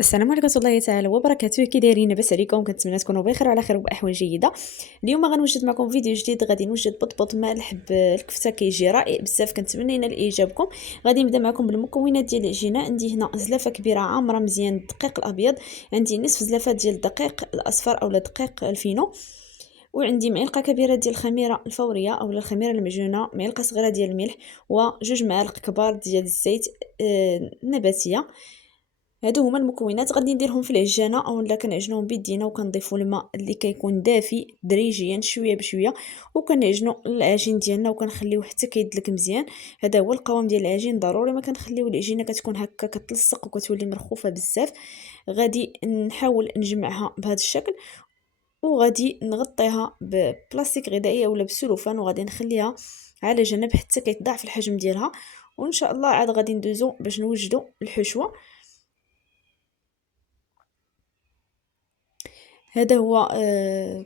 السلام عليكم ورحمة الله تعالى وبركاته. كي دايرين؟ لاباس عليكم؟ كنتمنى تكونوا بخير وعلى خير وبأحوال جيده. اليوم غنوجد معكم فيديو جديد، غادي نوجد بطبوط مالح بالكفته، كيجي رائع بزاف. كنتمنى ينال اعجابكم. غادي نبدا معكم بالمكونات ديال العجينه. عندي هنا زلافه كبيره عامره مزيان الدقيق الابيض، عندي نصف زلافه ديال الدقيق الاصفر او دقيق الفينو، وعندي معلقه كبيره ديال الخميره الفوريه او الخميره المعجونه، معلقه صغيره ديال الملح، وجوج معالق كبار ديال الزيت نباتيه. هادو هما المكونات. غادي نديرهم في العجانه اولا كنعجنوهم بيدينا، وكنضيفوا الماء اللي كيكون دافي تدريجيا شويه بشويه، وكنعجنوا العجين ديالنا وكنخليوه حتى كيدلك مزيان. هذا هو القوام ديال العجين، ضروري ما كنخليو العجينه كتكون هكا كتلصق وكتولي مرخوفه بزاف. غادي نحاول نجمعها بهذا الشكل، وغادي نغطيها ببلاستيك غذائي اولا بسلوفان، وغادي نخليها على جنب حتى كيتضاعف الحجم ديالها. وان شاء الله عاد غادي ندوزو باش نوجدوا الحشوه. هذا هو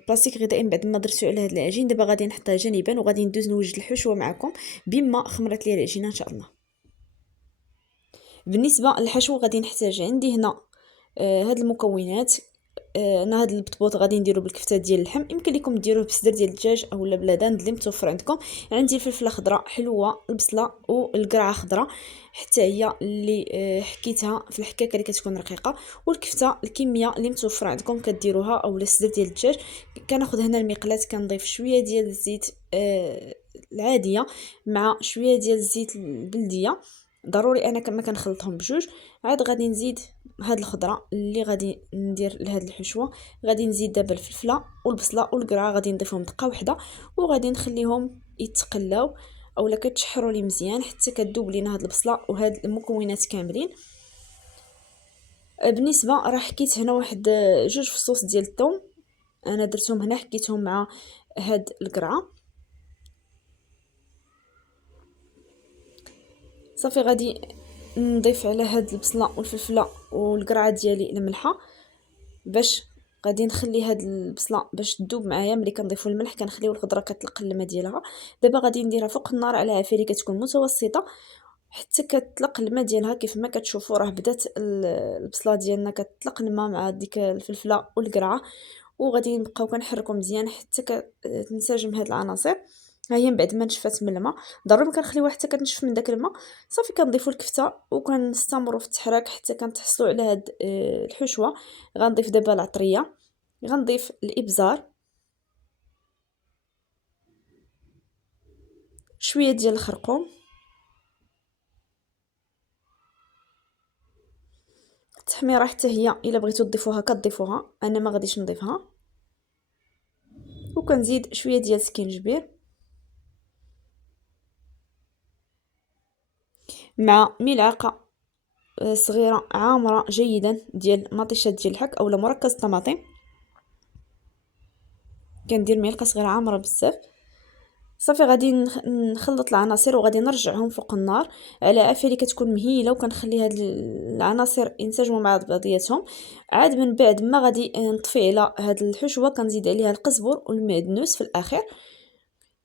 بلاستيك غذائي. من بعد ما درتو على هذا العجين، دابا غادي نحطها جانبا وغادي ندوز نوجد الحشوه معكم بما خمرت لي العجينه ان شاء الله. بالنسبه للحشو غادي نحتاج عندي هنا هاد المكونات. انا هاد البطبوط غادي نديرو بالكفته ديال اللحم، يمكن لكم ديروه بصدر ديال الدجاج اولا بلادان اللي متوفر عندكم. عندي الفلفله خضراء حلوه، البصله والقرعه خضراء حتى هي اللي حكيتها في الحكاكه اللي كتكون رقيقه. والكفته الكميه اللي متوفره عندكم كديروها اولا الصدر ديال الدجاج. كناخذ هنا المقلاة، كنضيف شويه ديال الزيت العاديه مع شويه ديال الزيت البلديه. ضروري انا كما كنخلطهم بجوج. عاد غادي نزيد هاد الخضره اللي غادي ندير لهاد الحشوه. غادي نزيد دابا الفلفله والبصله والقرعه، غادي نضيفهم دقه واحده وغادي نخليهم يتقلاو اولا كتشحروا لي مزيان حتى كذوب لينا هاد البصله وهاد المكونات كاملين. بالنسبه راه حكيت هنا واحد جوج فصوص ديال الثوم، انا درتهم هنا حكيتهم مع هاد القرعه. صافي غادي نضيف على هاد البصله والفلفله والقرعه ديالي الملحه، باش غادي نخلي هاد البصله باش تذوب معايا. ملي كنضيفوا الملح كنخليو الخضره كتلق الماء ديالها. دابا غادي نديرها فوق النار على عافيه اللي كتكون متوسطه حتى كتطلق الماء ديالها. كيف ما كتشوفوا راه بدات البصله ديالنا كتطلق الماء مع ديك الفلفله والقرعه، وغادي نبقاو كنحركو مزيان حتى كتنسجم هاد العناصر. ها هي من بعد ما نشفات من الماء، ضروري ما كنخليوها حتى كتنشف من داك الماء. صافي كنضيفوا الكفته وكنستمروا في التحراك حتى كنتحصلوا على هاد الحشوه. غنضيف دابا العطريه، غنضيف الابزار، شويه ديال الخرقوم، التحميره حتى هي الا بغيتو تضيفوها كتضيفوها، انا ما غاديش نضيفها. وكنزيد شويه ديال السكينجبير مع ملعقه صغيره عامره جيدا ديال مطيشه ديال الحك اولا مركز طماطم. كندير معلقه صغيره عامره بزاف. صافي غادي نخلط العناصر وغادي نرجعهم فوق النار على عافيه اللي كتكون مهيله، وكنخلي هاد العناصر ينسجموا مع بعضياتهم. عاد من بعد ما غادي نطفي على هاد الحشوه كنزيد عليها القزبر والمعدنوس في الاخير.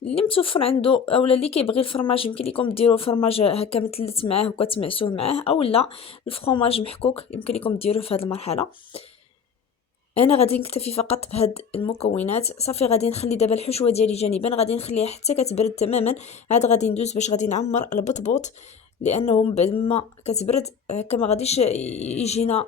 اللي متوفر عنده اولا اللي كيبغي الفرماج يمكن لكم ديروا فرماج هكا مثلث معاه وكتمعسوه معاه، اولا الفرماج محكوك يمكن لكم ديروه في هذه المرحله. انا غادي نكتفي فقط بهاد المكونات. صافي غادي نخلي دابا الحشوه ديالي جانبا، غادي نخليها حتى كتبرد تماما. عاد غادي ندوز باش غادي نعمر البطبوط، لانه من بعد ما كتبرد هكا ما غاديش يجينا.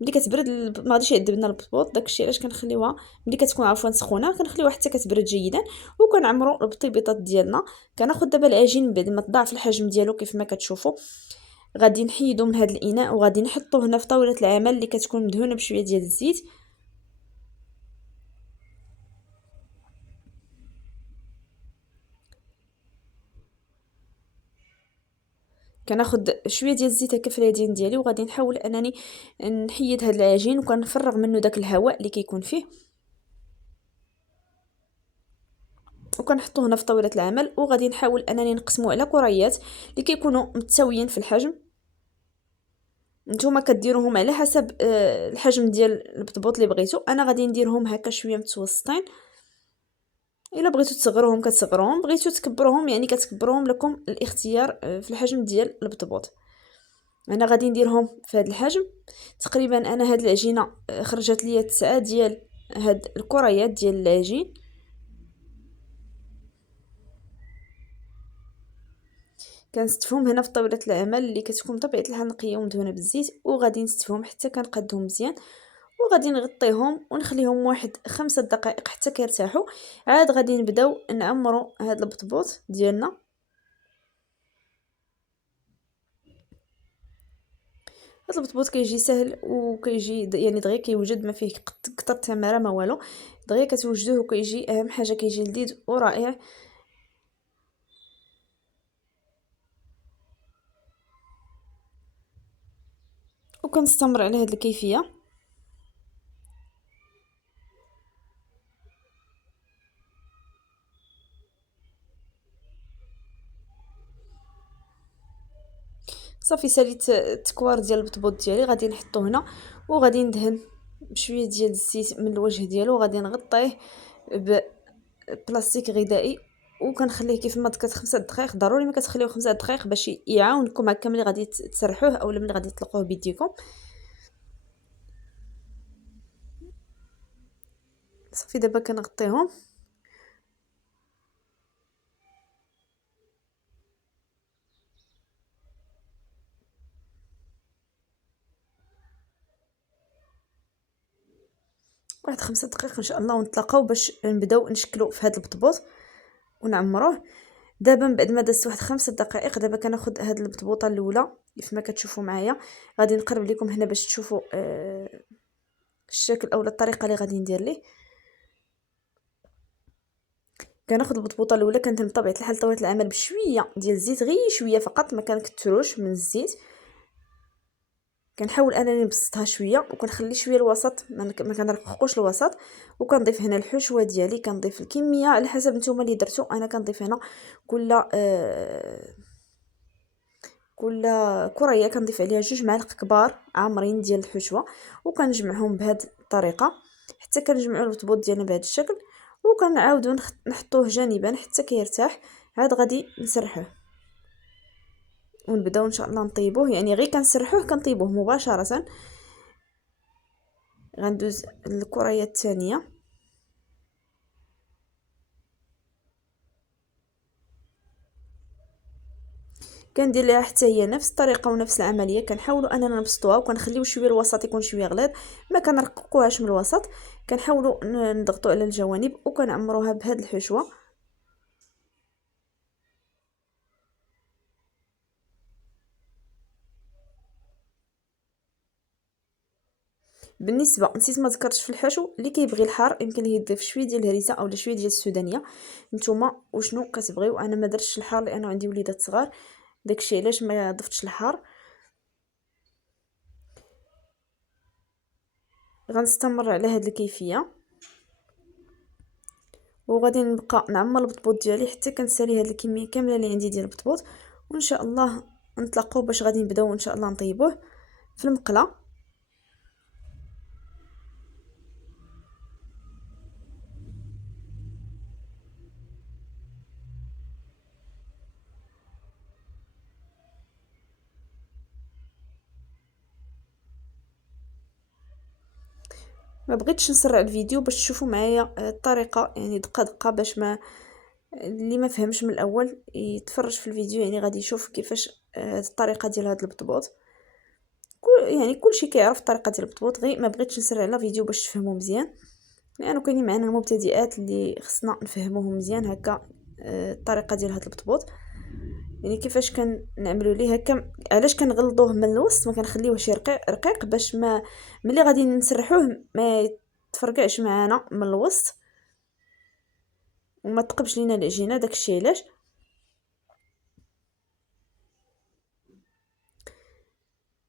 ملي كتبرد ما غاديش يعذب لنا البطبوط، داكشي علاش كنخليوها ملي كتكون عفوا سخونه كنخليوها حتى كتبرد جيدا، وكنعمروا البطيبيطات ديالنا. كناخذ دابا العجين بعد ما تضاعف الحجم ديالو كيف ما كتشوفوا. غادي نحيدو من هذا الاناء وغادي نحطوه هنا في طاوله العمل اللي كتكون مدهونه بشويه ديال الزيت. كناخذ شويه ديال الزيت هكا في اليدين ديالي، وغادي نحاول انني نحيد هذا العجين وكنفرغ منه داك الهواء اللي كيكون فيه، وكنحطوه هنا في طاوله العمل. وغادي نحاول انني نقسمو على كريات اللي كيكونوا متساويين في الحجم. نتوما كديروهم على حسب الحجم ديال البطبوط اللي بغيتو. انا غادي نديرهم هكا شويه متوسطين، الا بغيتو تصغروهم كتصغروهم، بغيتو تكبروهم يعني كتكبروهم، لكم الاختيار في الحجم ديال البطبوط. انا غادي نديرهم في هذا الحجم تقريبا. انا هاد العجينه خرجت ليا 9 ديال هاد الكريات ديال العجين. كنستفهم هنا في طاوله العمل اللي كتكون بطبيعه الحال نقيه ومدهونه بالزيت، وغادي نستفهم حتى كنقادهم مزيان، وغادي نغطيهم ونخليهم واحد 5 دقائق حتى كيرتاحوا. عاد غادي نبداو نعمروا هاد البطبوط ديالنا. هاد البطبوط كيجي سهل وكيجي يعني دغيا كيوجد، ما فيه كتر تماره ما والو، دغيا كتوجدوه وكيجي اهم حاجه كيجي لذيذ ورائع. وكنستمر على هاد الكيفيه. صافي ساليت التكوار ديال البطبوط ديالي، غادي نحطو هنا وغادي ندهن بشويه ديال الزيت من الوجه ديالو، وغادي نغطيه ببلاستيك غذائي وكنخليه كيف ما ذكرت 5 دقائق. ضروري ما كتخليوه 5 دقائق باش يعاونكم هكا ملي غادي تسرحوه اولا ملي غادي تطلقوه بيديكم. صافي دابا كنغطيهم. واحد 5 دقائق ان شاء الله ونتلاقاو باش نبداو نشكلو في هذا البطبوط ونعمروه. دابا من بعد ما دازت واحد 5 دقائق، دابا كناخذ هاد البطبوطه الاولى كيف ما كتشوفوا معايا. غادي نقرب لكم هنا باش تشوفوا الشكل اولا الطريقه اللي غادي ندير ليه. كناخذ البطبوطه الاولى كندهن بطبيعه الحال طاوله العمل بشويه ديال الزيت، غير شويه فقط، ما كنكثروش من الزيت. كنحاول انني نبسطها شويه وكنخلي شويه الوسط، ما كنرققوش الوسط. وكنضيف هنا الحشوه ديالي، كنضيف الكميه على حسب نتوما اللي درتو. انا كنضيف هنا كل كريه كنضيف عليها 2 معالق كبار عامرين ديال الحشوه، وكنجمعهم بهذه الطريقه حتى كنجمعوا البطبوط ديالنا بهذا الشكل، وكنعاودوا نحطوه جانبا حتى كيرتاح. عاد غادي نسرحوه ونبداو ان شاء الله نطيبوه، يعني غير كنسرحوه كنطيبوه مباشره. غندوز الكريه الثانيه. كندير ليها حتى هي نفس الطريقه ونفس العمليه. كنحاولوا اننا نبسطوها وكنخليو شويه الوسط يكون شويه غليظ، ما كنرققوهاش من الوسط. كنحاولوا نضغطوا على الجوانب وكنعمروها بهذه الحشوه. بالنسبه نسيت ما ذكرتش في الحشو، اللي كيبغي الحار يمكن ليه يضيف شويه ديال الهريسه اولا شويه ديال السودانيه. نتوما وشنو كتبغيو. انا ما درتش الحار لانه عندي وليدات صغار، داكشي علاش ما ضفتش الحار. غنستمر على هذه الكيفيه وغادي نبقى نعمر البطبوط ديالي حتى كنسالي هذه الكميه كامله اللي عندي ديال البطبوط. وان شاء الله نتلاقاو باش غادي نبداو ان شاء الله نطيبوه في المقله. ما بغيتش نسرع الفيديو باش تشوفوا معايا الطريقه، يعني دقه دقه، باش ما اللي ما فهمش من الاول يتفرج في الفيديو، يعني غادي يشوف كيفاش الطريقه ديال هذا البطبوط. يعني كلشي كيعرف الطريقه ديال البطبوط، غير ما بغيتش نسرع على فيديو باش تفهموا مزيان، لانه كاينين معنا المبتدئات اللي خصنا نفهموهم مزيان هكا الطريقه ديال هذا البطبوط. يعني كيفاش كنعملوا ليه هكا، علاش كنغلظوه من الوسط، ما كنخليوهش رقيق باش ما ملي غادي نسرحوه ما يتفرقعش معانا من الوسط وما تقبش لينا العجينه. داكشي علاش.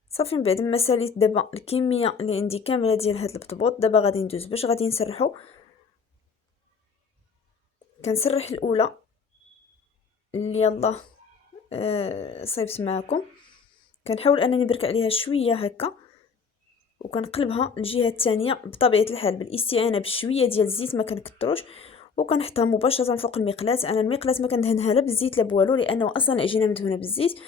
صافي من بعد ما ساليت دابا الكميه اللي عندي كامله ديال هاد البطبوط، دابا غادي ندوز باش غادي نسرحو. كنسرح الاولى اللي يلا صايبت معكم، كنحاول انني نبرك عليها شويه هكا وكنقلبها الجهه الثانيه بطبيعه الحال بالاستعانه بشويه ديال الزيت، ما كنكثروش، وكنحطها مباشره فوق المقلاة. انا المقلاة ما كندهنها لا بالزيت لا بوالو، لانه اصلا العجينه مدهونه بالزيت.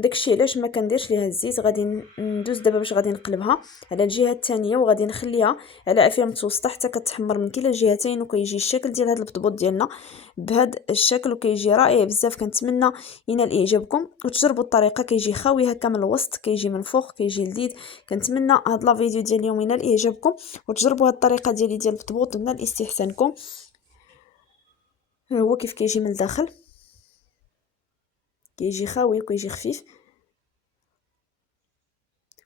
داكشي علاش ما كنديرش ليها الزيت. غادي ندوز دابا باش غادي نقلبها على الجهه الثانيه، وغادي نخليها على عافيه متوسطه حتى كتحمر من كلا الجهتين، وكيجي الشكل ديال هذا البطبوط ديالنا بهذا الشكل، وكيجي رائع بزاف. كنتمنى ينال اعجابكم وتجربوا الطريقه. كيجي خاوي هكا من الوسط، كيجي من فوق، كيجي لذيذ. كنتمنى هاد لا فيديو ديال اليوم ينال اعجابكم وتجربوا هاد الطريقه ديال البطبوط ونال استحسانكم. هو كيف كيجي من الداخل، كيجي خاوي وكيجي خفيف.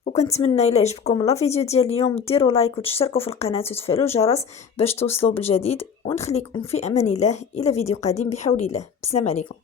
وكنتمنى الى عجبكم لا فيديو ديال اليوم ديروا لايك وتشتركوا في القناه وتفعلوا الجرس باش توصلوا بالجديد، ونخليكم في امان الله الى فيديو قادم بحول الله. السلام عليكم.